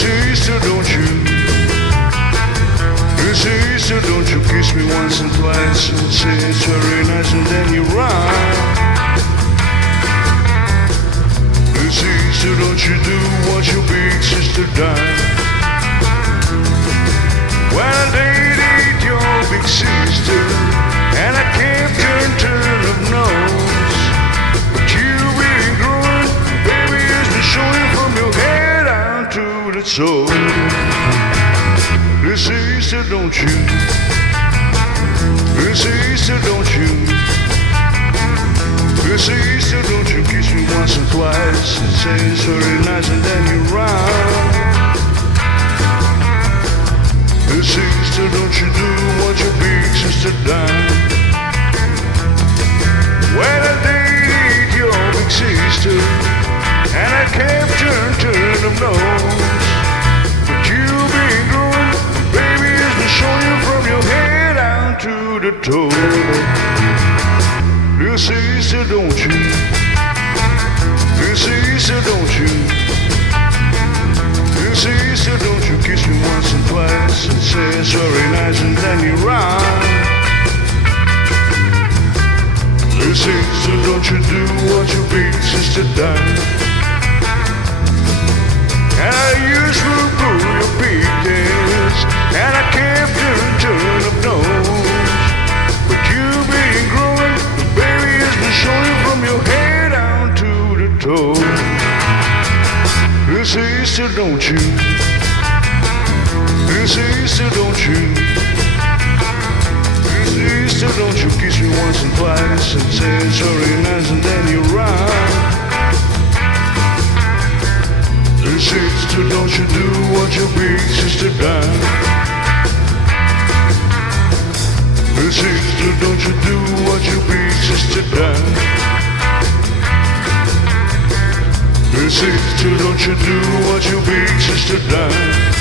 sister, don't you? Sister, don't you kiss me once and twice and say it's very nice and then you run. Sister, don't you do what your big sister done? Well, I dated your big sister and I kept turn of nose. But you been growing, baby, it's been showing from your head down to the toe. Sister, don't you? Sister, don't you? Sister, don't you kiss me once or twice and say it's very nice and then you run. Sister, don't you do what your big sister done? Well, I dated your big sister and I kept turn of nose. But you been growing, baby, it's been showing you from your head down to the toe. Sister, don't you? Sister, don't you? Sister, don't you kiss me once and twice and say it's very nice and then you run. Sister, don't you do what your big sister done? And I used to pull your pigtails and I kept turn of nose. But you been growing, baby, it's been showing from your head down to the toe. Sister, don't you? Sister, don't you? Sister, don't you kiss me once and twice and say it's very nice and then you run. Sister, don't you do what your big sister done? Sister, don't you do what your big sister done? Sister, don't you do what your big sister done?